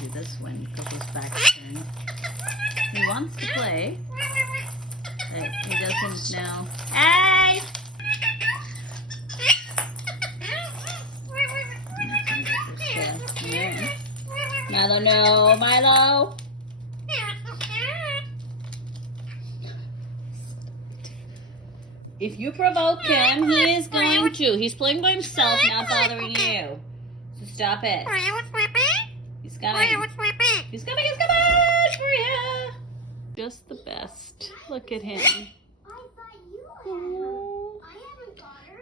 do this when Coco's back turn. He wants to play, but he doesn't know. Hey! Milo, no, Milo! If you provoke him, he is going to. He's playing by himself, not bothering you. So stop it. He's coming. He's coming for you. Just the best. Look at him. Oh,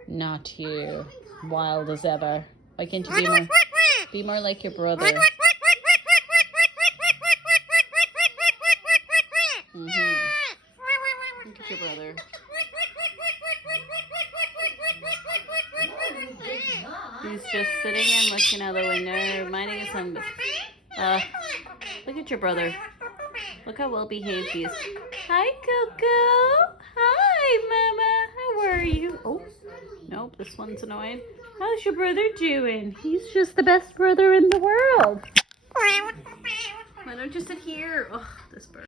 not you. Wild as ever. Why can't you be more like your brother? Look at your brother. He's just sitting and looking out the window, minding his own business. Look at your brother. Look how well behaved he is. Hi, Coco. Hi, Mama. How are you? Oh, nope, this one's annoying. How's your brother doing? He's just the best brother in the world. Why don't you sit here? Oh, this bird.